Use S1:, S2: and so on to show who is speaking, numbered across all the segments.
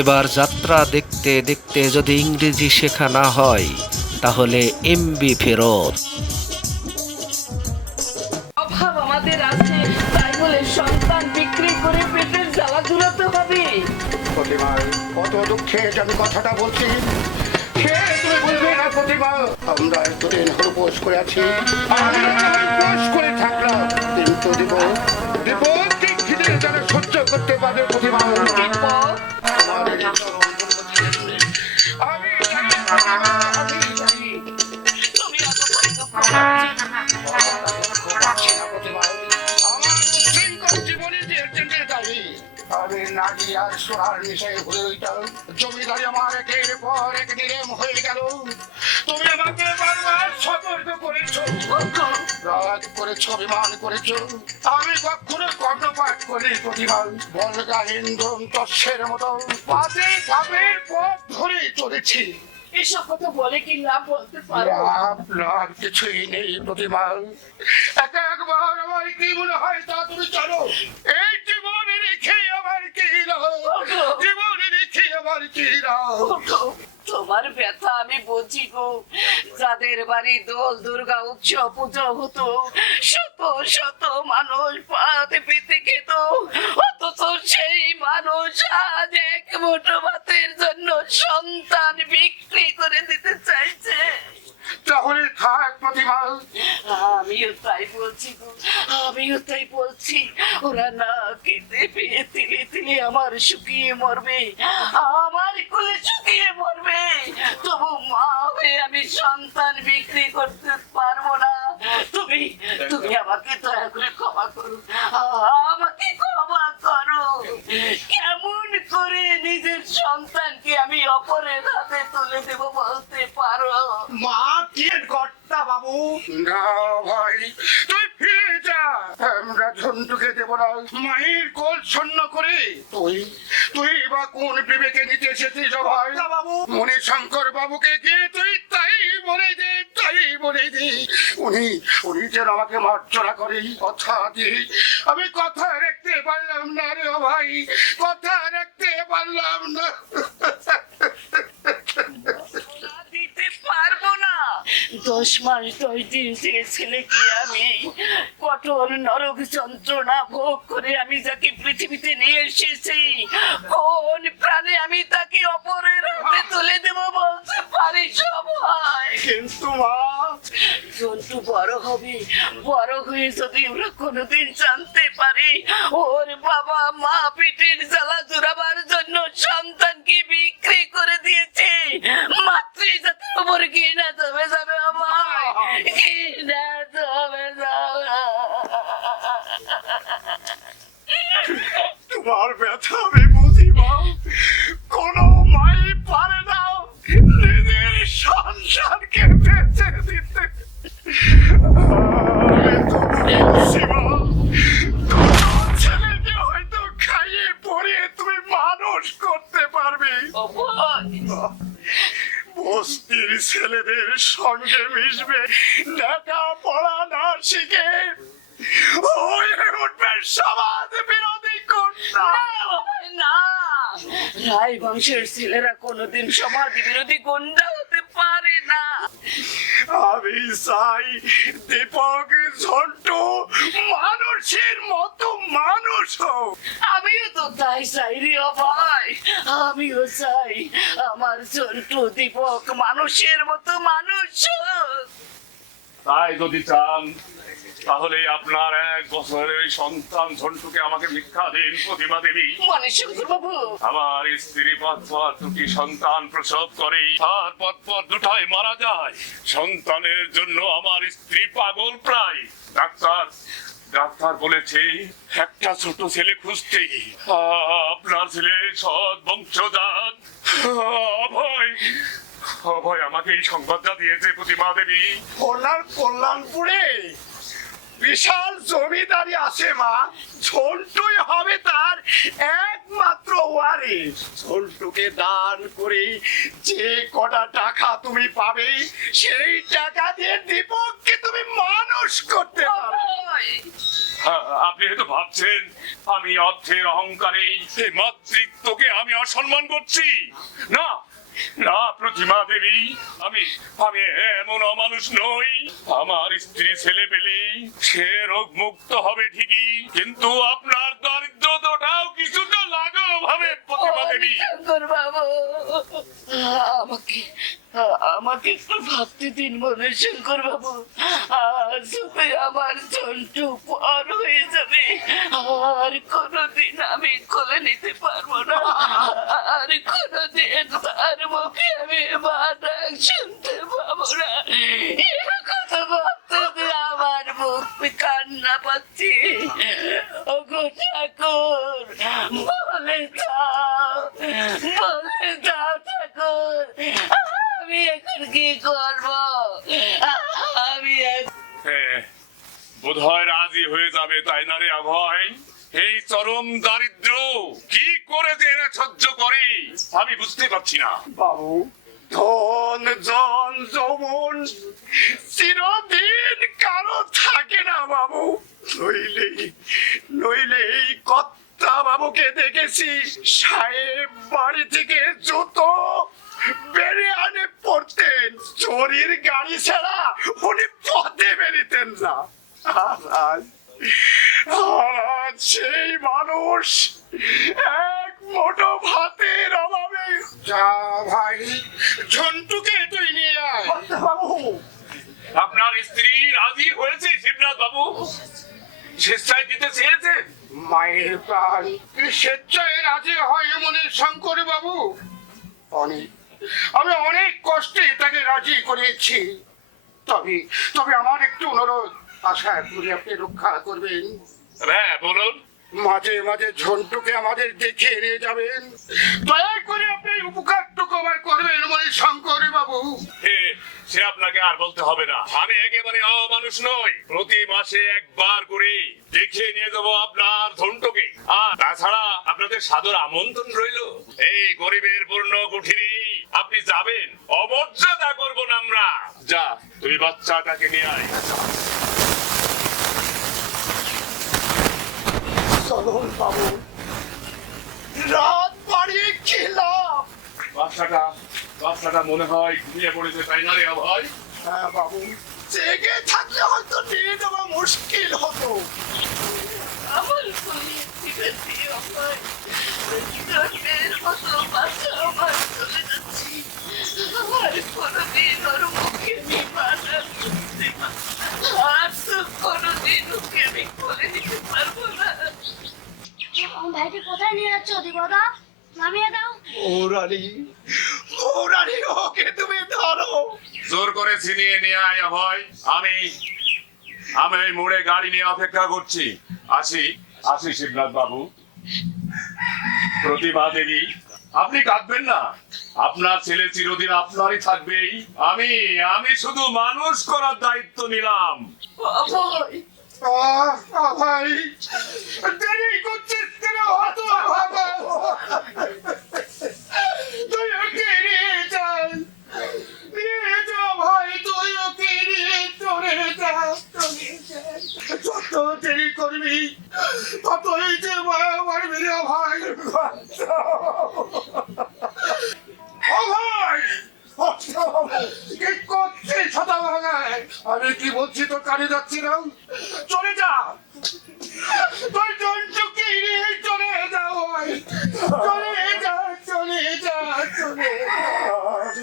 S1: এবার যাত্রা দেখতে দেখতে যদি ইংরেজি শেখা না হয় তাহলে এমবি ফেরত।
S2: অভাব আমাদের আছে তাই বলে সন্তান বিক্রি করে পেটের জ্বালা ঝুলাতে হবে।
S3: কত দুঃখে আমি কথাটা বলছি। সে তুমি বুঝবে না প্রতিমা? আমরা এতদিন হল উপোস করে আছি। উপোস করে থাকলাম। কিন্তু দিব দিব যারা সহ্য করতে পারবে প্রতিমা? জমিদারি আমার একের পর এক নিরেম হয়ে গেল তুমি আমাকে বারবার সতর্ক করেছ রাগ করেছ অভিমান করেছ। আমি কখনো কর্ণপাত করি প্রতিভা বলগা হিন্দু তস্যের মতো পাতে পাপের পথ ধরে চলেছি।
S2: এসব কথা বলে কি লাভ বলতে পারো
S3: লাভ কিছুই নেই প্রতিমা এক একবার আমার কি মনে হয় তা তুমি জানো? এই জীবনে রেখে আমার কি লাভ? জীবনে রেখে আমার কি লাভ?
S2: তোমার ব্যথা আমি বুঝি গো যাদের বাড়ি দোল দুর্গা উৎসব পুজো হতো শত শত মানুষ পাতে পেতে খেত। অথচ সেই মানুষ আজ এক মুঠো ভাতের জন্য সন্তান বিক্রি করে দিতে চাইছে।
S3: তাহলে থাক প্রতিমা
S2: আমিও তাই বলছি গো আমিও তাই বলছি। ওরা না খেতে পেয়ে তিলে তিলে আমার শুকিয়ে মরবে। আমার কোলে শুকিয়ে তবু মা হয়ে আমি সন্তান বিক্রি করতে পারব না। তুমি তুমি আমাকে দয়া করে ক্ষমা করো। আমাকে ক্ষমা করো। কেমন করে নিজের সন্তানকে আমি অপরের হাতে তুলে দেব বলতে পারো?
S3: মা কে কর্তা বাবু? না ভাই তুই আমরা ঝন্টুকে দেব মায়ের কোল ছন্ন করে। তুই? তুই বা কোন বিবেকে নিতে এসেছিস ভাই? বাবু। মনে শঙ্কর বাবুকে গিয়ে তুই তাই বলে দে তাই বলে দে। উনি উনি যেন আমাকে মার্জনা করে কথা দিয়ে। আমি কথা রাখতে পারলাম না রে ভাই কথা রাখতে পারলাম না।
S2: দশ মাস দশ দিন যে ছেলেকে আমি? কঠোর নরক যন্ত্রণা ভোগ করে আমি যাকে পৃথিবীতে নিয়ে এসেছি কোন প্রাণে আমি তাকে অপরের হাতে তুলে দেব বলতে পারি সবাই।
S3: কিন্তু মা।
S2: জন্তু বড় হবে বড় হয়ে যদি ওরা কোনোদিন জানতে পারে ওর বাবা মা পেটের জ্বালা জোরাবার জন্য সন্তানকে বিক্রি করে দিয়েছে। মাতৃ জাতির উপর ঘৃণা জমে যাবে আমার ঘৃণা জমে যাবে
S3: তোমার ব্যথা আমি বুঝি, মা। কোন মাই পারে না। নিজের সংসারকে বেঁচে দিতে। আমি তোমার ছেলেদের সঙ্গে মিশবে। লেখা পড়া না শিখে উঠবে সমাজ বিরোধী কন্যা।
S2: না রায় বংশের ছেলেরা কোনোদিন সমাজ বিরোধী গুন্ডা হতে পারে না।
S3: আমি চাই দীপক ঝন্টু মানুষের মতো মানুষ হোক
S2: আমিও তো তাই চাই রে ভাই আমিও চাই আমার ছোট দীপক মানুষের মতো মানুষ হোক।
S4: তাই যদি চান তাহলে আপনার এক বছরের ওই সন্তান ঝন্টুকে আমাকে ভিক্ষা দিন প্রতিমা দেবী।
S2: বাবু
S4: আমার স্ত্রী পর পর দুটি সন্তান প্রসব করে আর পর পর দুটাই মারা যায়। সন্তানের জন্য আমার স্ত্রী পাগল প্রায়। ডাক্তার ডাক্তার বলেছে একটা ছোট ছেলে খুঁজতেই আপনার ছেলে সৎ বংশজাত অভয় অভয় আমাকে এই সংবাদটা দিয়েছে প্রতিমা দেবী।
S3: ওনার কল্যাণপুরে? বিশাল জমিদারি আছে মা। ঝন্টুই হবে তার একমাত্র ওয়ারিস ঝন্টুকে দান করে যে কটা টাকা তুমি পাবে সেই টাকা দিয়ে দীপককে তুমি মানুষ করতে পারো
S4: হ্যাঁ, আপনি হয়তো ভাবছেন আমি অর্থের অহংকারে এই মাতৃত্বকে আমি অসম্মান করছি। না না প্রতিমা দেবী আমি আমি এমন অমানুষ নই। আমার স্ত্রী ছেলে পেলে সে রোগ মুক্ত হবে ঠিকই কিন্তু আপনার দারিদ্রতাও কিছুটা লাঘব হবে প্রতিমা দেবী।
S2: বাবু আমাকে আমাকে একটু ভাবতে দিন মনে শঙ্কর বাবু আজ আমার জন্টু পর হয়ে যাবে। আর কোনোদিন আমি কোলে নিতে পারব না। আর কোনোদিন তার মুখে আমি মা শুনতে পাবো না। পাচ্ছি। ও ঠাকুর, বলে বলে আমি এখন কি করব? আমি
S4: বোধ হয় রাজি হয়ে যাবে তাই না রে এই চরম দারিদ্র, কি করে যে এরা সহ্য করে? আমি বুঝতে পারছি না।
S3: বাবু, ধন, জন, যৌবন, চিরদিন কারও থাকে না বাবু। নইলে নইলে এই কর্তা বাবুকে দেখেছি, সাহেব বাড়ি থেকে জুতো বেড়ে আনে পড়তেন। চোরির গাড়ি ছাড়া উনি পথে বেরিতেন না সেই মানুষ। এক মোটো ভাতের অভাবে। যা ভাই ঝন্টুকে তুই নিয়ে বাবু
S4: আপনার স্ত্রী রাজি হয়েছে শিবনাথ বাবু স্বেচ্ছায় দিতে চেয়েছে?
S3: মায়ের প্রাণ স্বেচ্ছায় রাজি হয় মনে শঙ্কর বাবু অনেক। আমি অনেক কষ্টে তাকে রাজি করেছি। তবে তবে আমার একটু অনুরোধ। আশা করি আপনি রক্ষা করবেন।
S4: হ্যাঁ বলুন।
S3: মাঝে মাঝে ঝন্টুকে আমাদের দেখে নিয়ে যাবেন। দয়া করে আপনি উপকারটুকু আমার করবেন মনে শঙ্কর বাবু
S4: সে আপনাকে আর বলতে হবে না। আমি একেবারে অমানুষ নই। প্রতি মাসে একবার করে দেখে নিয়ে যাব আপনার ধনটকে আর তাছাড়া আপনাদের সাদর আমন্ত্রণ রইল। এই গরিবের পূর্ণ কুঠিরে আপনি যাবেন? অমর্যাদা করব না আমরা। যা তুই বাচ্চাটাকে নিয়ে আয়।
S3: চলুন বাবু। রাত বাড়িয়ে খেলাম।
S4: বাচ্চাটা বাচ্চাটা মনে হয় ঘুমিয়ে পড়েছে তাই না রে অভয়
S3: হ্যাঁ বাবু জেগে থাকলে হয়তো নিয়ে যাওয়া মুশকিল হতো।
S2: আমার দিও ভাই বাচ্চা আমার আমার
S3: ধরো।
S4: জোর করে ছিনিয়ে নিয়ে আয় আমি আমি মোড়ে গাড়ি নিয়ে অপেক্ষা করছি। আসি আসি শিবনাথ বাবু প্রতিভা আপনি কাঁদবেন না। আপনার ছেলে চিরদিন আপনারই থাকবেই। আমি আমি শুধু মানুষ করার দায়িত্ব নিলাম।
S2: অভয়
S3: আহ, আহ, ভাই দেরি করছিস কেন? হতো তুই ওকে নিয়ে যাই নিয়ে যা ভাই তুই ওকে নিয়ে চলে যা যত দেরি করবি ততই যে মায়া রে ভাই। আমি কি বলছি তো কানে যাচ্ছি না? চলে যা। তুই জন্তুকে নিয়ে চলে যা ভাই। চলে যা চলে যা চলে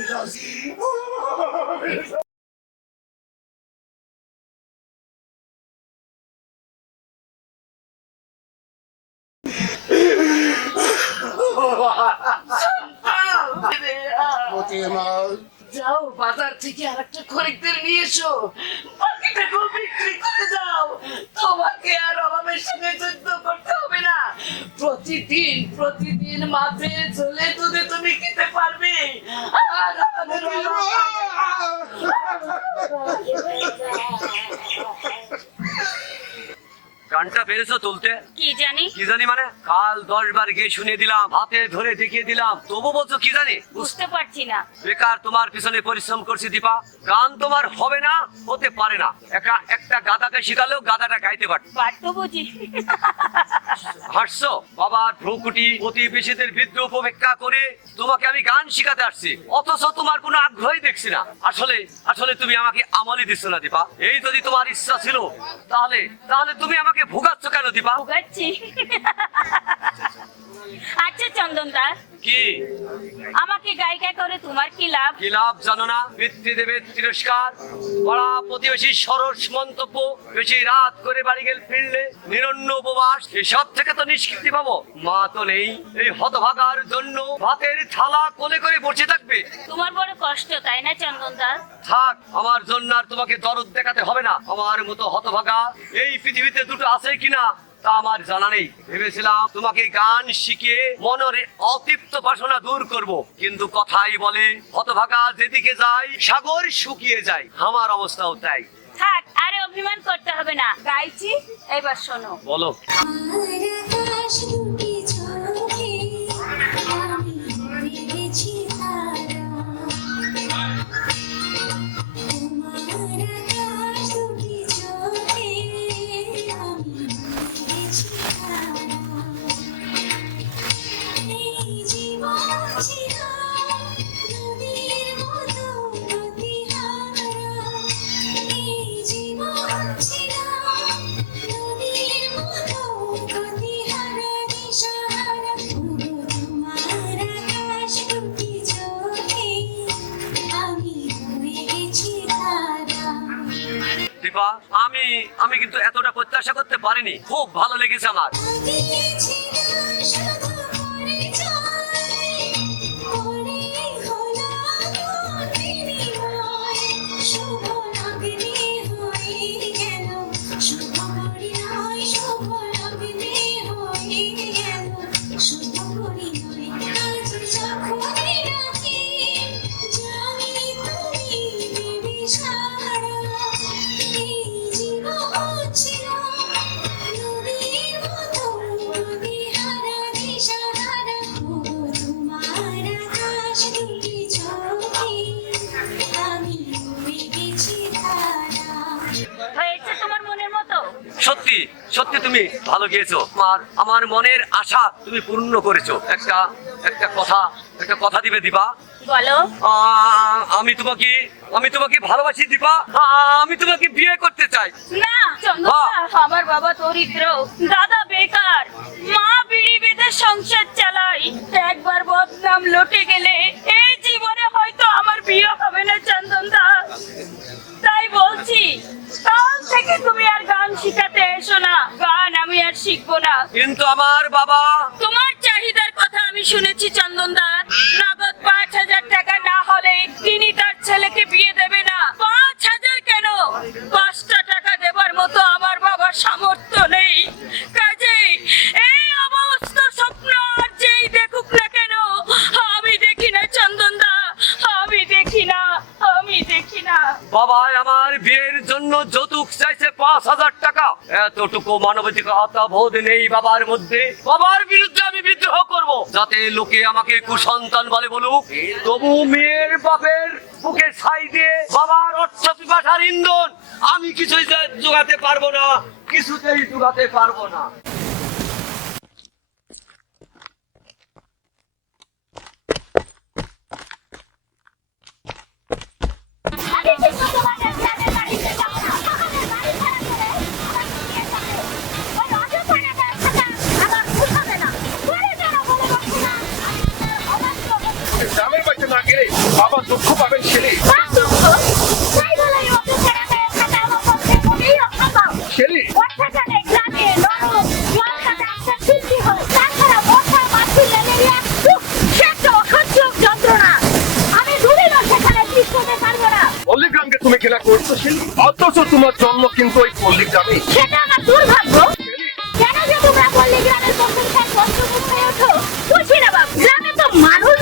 S3: যা। প্রতিমা
S2: যাও বাজার থেকে আর একটা খরিদ্দের নিয়ে এসো। বাকিটাকেও বিক্রি করে দাও। তোমাকে আর অভাবের সঙ্গে যুদ্ধ করতে হবে না। প্রতিদিন প্রতিদিন মাঠে ঝোলে দুধে তুমি খেতে পারবে। আর আমাদের অভাব-
S5: গানটা পেরেছ তুলতে?
S6: কি জানি?
S5: কি জানি মানে? কাল দশ বার গিয়ে শুনিয়ে দিলাম হাতে ধরে দেখিয়ে দিলাম। তবু বলছো কি জানি?
S6: বুঝতে পারছি না।
S5: বেকার তোমার পিছনে পরিশ্রম করছি দীপা। গান তোমার হবে না হতে পারে না। একা একটা গাদাকে শিখালেও গাদাটা গাইতে পারত।
S6: পারতো বুঝি।
S5: হাসছো? বাবার ভ্রুকুটি প্রতিবেশীদের বিদ্রোহ উপেক্ষা করে তোমাকে আমি গান শিখাতে আসছি। অথচ তোমার কোনো আগ্রহই দেখছি না। আসলে আসলে তুমি আমাকে আমলই দিচ্ছ না দীপা। এই যদি তোমার ইচ্ছা ছিল তাহলে তাহলে তুমি আমাকে ভোগাচ্ছ কেন দীপা
S6: ভোগাচ্ছি আচ্ছা চন্দন দাস
S5: কি?
S6: আমাকে গায়িকা করে তোমার কি লাভ?
S5: কি লাভ জানো না? পিতৃদেবের তিরস্কার। পাড়া প্রতিবেশী সরস মন্তব্য বেশি রাত করে বাড়ি গেল ফিরলে নিরন্ন উপবাস। এসব থেকে তো নিষ্কৃতি পাবো। মা তো নেই এই হতভাগার জন্য। ভাতের থালা কোলে করে বসে থাকবে।
S6: তোমার বড় কষ্ট তাই না চন্দন দাস
S5: থাক আমার জন্য আর তোমাকে দরদ দেখাতে হবে না। আমার মতো হতভাগা এই পৃথিবীতে দুটো আছে কিনা? তা আমার জানা নেই। ভেবেছিলাম তোমাকে গান শিখিয়ে মনের অতৃপ্ত বাসনা দূর করব। কিন্তু কথাই বলে হতভাগা যেদিকে যায় সাগর শুকিয়ে যায়। আমার অবস্থাও তাই।
S6: থাক আরে অভিমান করতে হবে না। গাইছি এবার শোনো।
S5: বলো। দীপা আমি আমি কিন্তু এতটা প্রত্যাশা করতে পারিনি। খুব ভালো লেগেছে আমার। তুমি? ভালো গিয়েছো আমার আমার মনের আশা তুমি পূর্ণ করেছ। একটা একটা কথা একটা কথা দিবে দিবা
S6: বলো।
S5: আমি তোমাকে আমি তোমাকে ভালোবাসি দীপা। আহ, আমি তোমাকে বিয়ে করতে চাই।
S6: না চন্দন আমার বাবা দরিদ্র। দাদা বেকার। মা বিড়ি বেঁধে সংসার চালাই একবার বদনাম লটে গেলে এই জীবনে হয়তো আমার বিয়ে হবে না চন্দন দাস তাই বলছি কাল থেকে তুমি আর গান শিখাতে এসো না। গান আমি আর শিখব না।
S5: কিন্তু আমার বাবা
S6: তোমার চাহিদার কথা আমি শুনেছি চন্দন দাস নগদ পাঁচ হাজার টাকা না হলে তিনি তার ছেলেকে বিয়ে দেবে না। পাঁচ হাজার কেন? পাঁচটা টাকা দেবার মতো আমার বাবার
S5: এতটুকু মানবাধিকতা বোধ নেই বাবার মধ্যে। বাবার বিরুদ্ধে আমি বিদ্রোহ করব। যাতে লোকে আমাকে কুসন্তান বলে বলুক। তবু মেয়ের বাপের বুকে ছাই দিয়ে বাবার অর্থ পিপাসার ইন্ধন আমি কিছুই যোগাতে পারব না, কিছুতেই যোগাতে পারব না।
S3: তুমি খেলা করছ, শিল্পী? অথচ তোমার জন্ম কিন্তু ওই পল্লীগ্রামে।
S6: সেটা আমার দুর্ভাগ্য। কেন তোমরা বুঝি গ্রামে মানুষ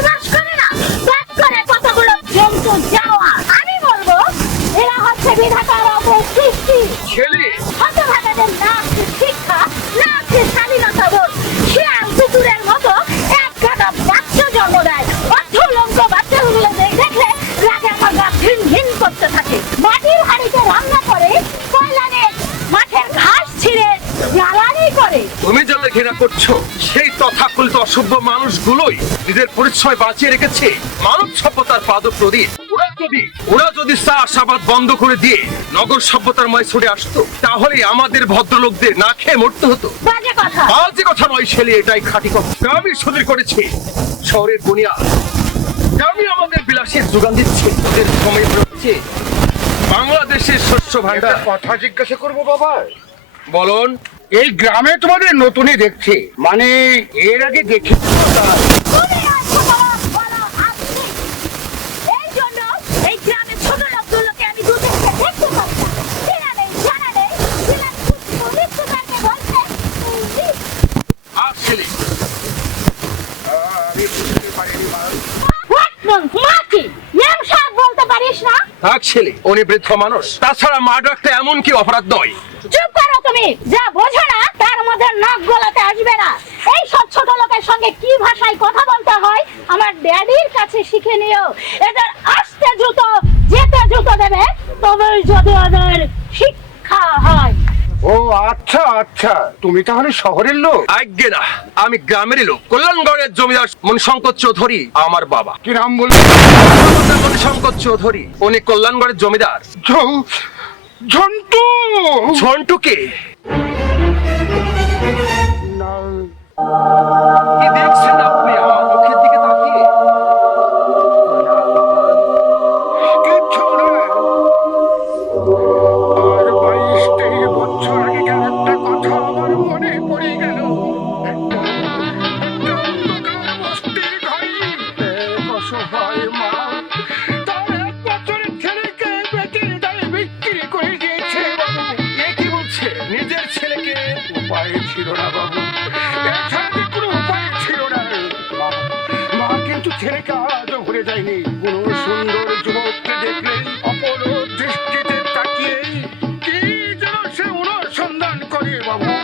S7: করছ? সেই তথাকথিত অসভ্য মানুষগুলোই নিজের পরিচয় বাঁচিয়ে রেখেছে মানব সভ্যতার পাদ প্রদীপ ওরা যদি ওরা যদি চাষাবাদ বন্ধ করে দিয়ে নগর সভ্যতার ময় ছুটে আসতো তাহলে আমাদের ভদ্রলোকদের না খেয়ে মরতে হতো।
S8: বাজে কথা।
S7: নয় ছেলে এটাই খাঁটি কথা। আমি সুদীর করেছি। শহরের বুনিয়া। আমি আমাদের বিলাসের যোগান দিচ্ছি। ওদের সময় বাংলাদেশের শস্য ভান্ডার
S3: কথা জিজ্ঞাসা করব বাবা।
S7: বলুন।
S3: এই গ্রামে তোমাদের নতুনই দেখছি। মানে এর আগে দেখি মা।
S7: থাক ছেলে উনি বৃদ্ধ মানুষ। তাছাড়া মার্ডার একটা এমন কি অপরাধ নয়?
S8: তুমি যা বোঝো না তার মধ্যে নাক গলাতে আসবে না। এই সব ছোট লোকের সঙ্গে কি ভাষায় কথা বলতে হয় আমার ড্যাডির কাছে শিখে নিও। এদের আসতে জুতো যেতে জুতো দেবে তবেই যদি ওদের শিক্ষা হয়।
S3: ও আচ্ছা আচ্ছা। তুমি তাহলে শহরের লোক?
S7: আজ্ঞে না আমি গ্রামেরই লোক। কল্যাণগড়ের জমিদার মণিশঙ্কর চৌধুরী আমার বাবা।
S3: কি নাম বলল?
S7: মণিশঙ্কর চৌধুরী উনি কল্যাণগড়ের জমিদার।
S3: ঝন্টু!
S7: ঝন্টুকে
S3: না
S7: কি দেখছেন
S3: Arriba,